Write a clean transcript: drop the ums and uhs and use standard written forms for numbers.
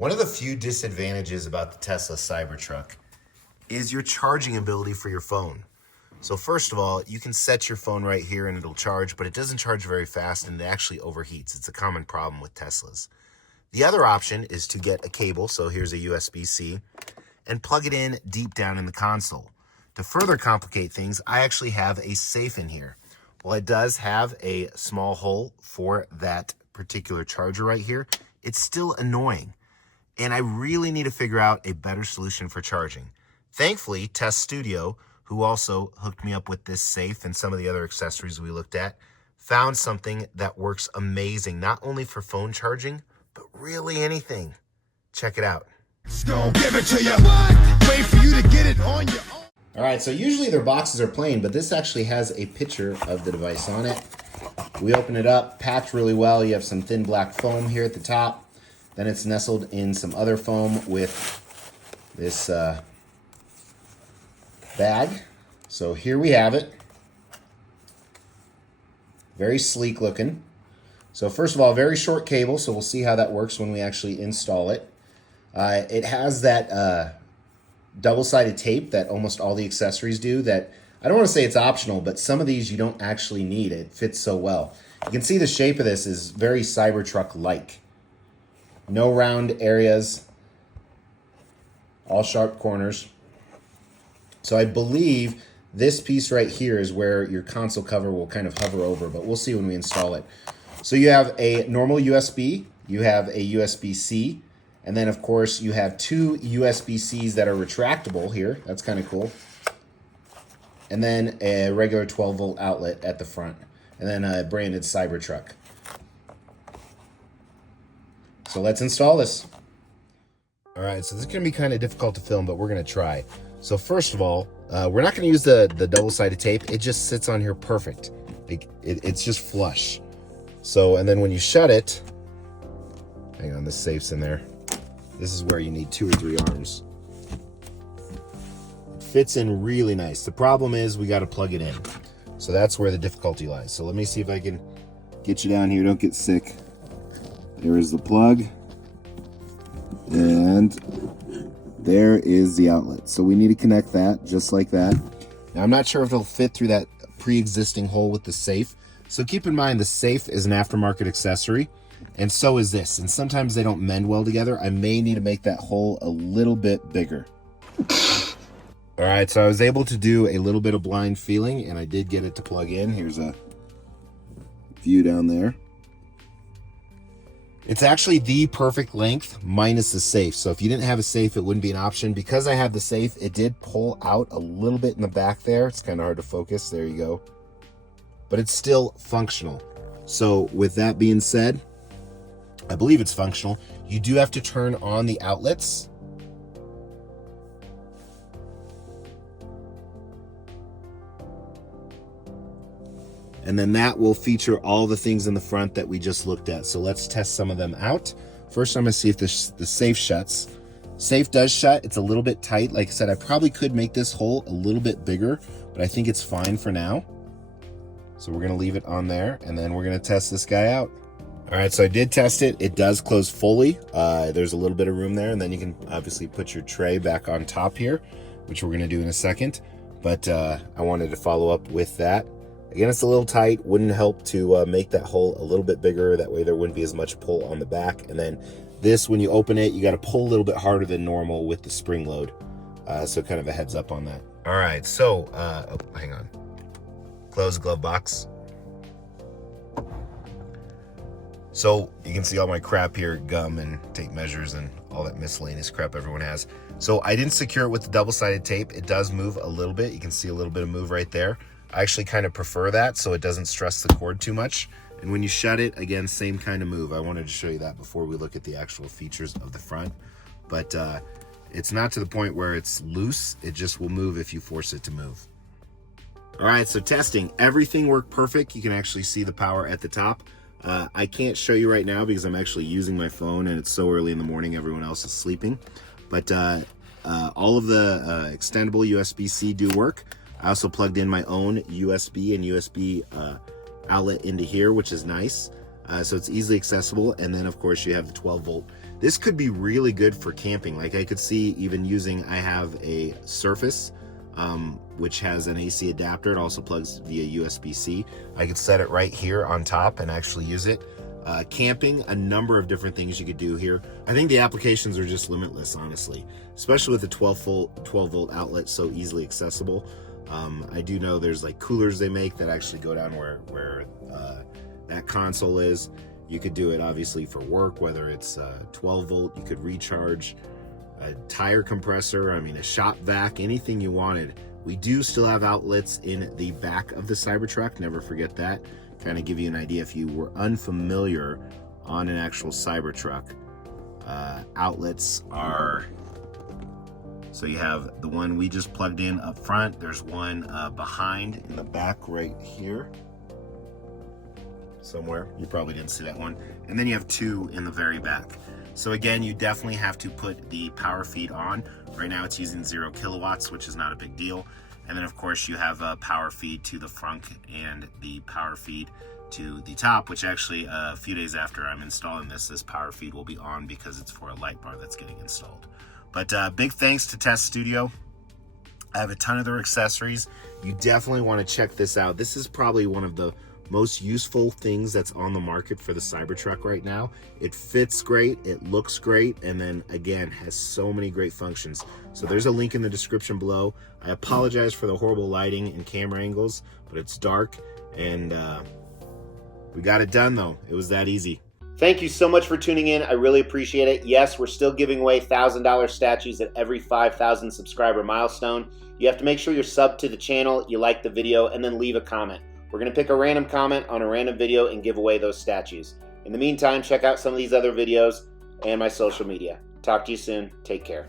One of the few disadvantages about the Tesla Cybertruck is your charging ability for your phone. So first of all, you can set your phone right here and it'll charge, but it doesn't charge very fast and it actually overheats. It's a common problem with Teslas. The other option is to get a cable, so here's a USB-C, and plug it in deep down in the console. To further complicate things, I actually have a safe in here. While it does have a small hole for that particular charger right here, it's still annoying. And I really need to figure out a better solution for charging. Thankfully, Tes Studio, who also hooked me up with this safe and some of the other accessories we looked at, found something that works amazing, not only for phone charging, but really anything. Check it out. Gonna give it to you. Wait for you to get it on your own. All right, so usually their boxes are plain, but this actually has a picture of the device on it. We open it up, packed really well. You have some thin black foam here at the top. Then it's nestled in some other foam with this bag. So here we have it. Very sleek looking. So first of all, very short cable, so we'll see how that works when we actually install it. It has that double-sided tape that almost all the accessories do that, I don't want to say it's optional, but some of these you don't actually need. It fits so well. You can see the shape of this is very Cybertruck-like. No round areas, all sharp corners. So I believe this piece right here is where your console cover will kind of hover over, but we'll see when we install it. So you have a normal USB, you have a USB-C, and then of course you have two USB-Cs that are retractable here. That's kind of cool. And then a regular 12-volt outlet at the front, and then a branded Cybertruck. So let's install this. All right, so this is gonna be kind of difficult to film, but we're gonna try. So first of all, we're not gonna use the double-sided tape. It just sits on here perfect. It's just flush. So, and then when you shut it, hang on, this safe's in there. This is where you need 2 or 3 arms. It fits in really nice. The problem is we gotta plug it in. So that's where the difficulty lies. So let me see if I can get you down here, don't get sick. There is the plug. And there is the outlet. So we need to connect that just like that. Now I'm not sure if it'll fit through that pre-existing hole with the safe. So keep in mind the safe is an aftermarket accessory, and so is this. And sometimes they don't mend well together. I may need to make that hole a little bit bigger. All right, so I was able to do a little bit of blind feeling, and I did get it to plug in. Here's a view down there. It's actually the perfect length minus the safe. So if you didn't have a safe, it wouldn't be an option. Because I have the safe, it did pull out a little bit in the back there. It's kind of hard to focus. There you go. But it's still functional. So with that being said, I believe it's functional. You do have to turn on the outlets. And then that will feature all the things in the front that we just looked at. So let's test some of them out. First, I'm gonna see if the safe shuts. Safe does shut. It's a little bit tight. Like I said, I probably could make this hole a little bit bigger, but I think it's fine for now. So we're gonna leave it on there, and then we're gonna test this guy out. All right, so I did test it. It does close fully. There's a little bit of room there, and then you can obviously put your tray back on top here, which we're gonna do in a second. But I wanted to follow up with that. Again, it's a little tight, wouldn't help to make that hole a little bit bigger. That way there wouldn't be as much pull on the back. And then this, when you open it, you gotta pull a little bit harder than normal with the spring load. So kind of a heads up on that. All right, so, oh, hang on. Close glove box. So you can see all my crap here, gum and tape measures and all that miscellaneous crap everyone has. So I didn't secure it with the double-sided tape. It does move a little bit. You can see a little bit of move right there. I actually kind of prefer that so it doesn't stress the cord too much. And when you shut it, again, same kind of move. I wanted to show you that before we look at the actual features of the front. But it's not to the point where it's loose. It just will move if you force it to move. All right, so testing. Everything worked perfect. You can actually see the power at the top. I can't show you right now because I'm actually using my phone and it's so early in the morning, everyone else is sleeping. But all of the extendable USB-C do work. I also plugged in my own USB and USB outlet into here, which is nice. So it's easily accessible. And then of course you have the 12-volt This could be really good for camping. Like I could see even using, I have a Surface, which has an AC adapter. It also plugs via USB-C. I could set it right here on top and actually use it. Camping, a number of different things you could do here. I think the applications are just limitless, honestly, especially with the 12 volt outlet so easily accessible. I do know there's like coolers they make that actually go down where that console is. You could do it obviously for work, whether it's 12 volt, you could recharge, a tire compressor, I mean a shop vac, anything you wanted. We do still have outlets in the back of the Cybertruck, never forget that. Kind of give you an idea if you were unfamiliar on an actual Cybertruck. Outlets are, so you have the one we just plugged in up front, there's one behind in the back right here somewhere. You probably didn't see that one. And then you have two in the very back. So again, you definitely have to put the power feed on. Right now it's using 0 kilowatts, which is not a big deal. And then of course you have a power feed to the front and the power feed to the top, which actually a few days after I'm installing this power feed will be on because it's for a light bar that's getting installed. But big thanks to Tes Studio. I have a ton of their accessories. You definitely want to check this out. This is probably one of the most useful things that's on the market for the Cybertruck right now. It fits great, it looks great, and then again has so many great functions. So there's a link in the description below. I apologize for the horrible lighting and camera angles, but it's dark, and we got it done though. It was that easy. Thank you so much for tuning in. I really appreciate it. Yes, we're still giving away $1,000 statues at every 5,000 subscriber milestone. You have to make sure you're subbed to the channel, you like the video, and then leave a comment. We're going to pick a random comment on a random video and give away those statues. In the meantime, check out some of these other videos and my social media. Talk to you soon. Take care.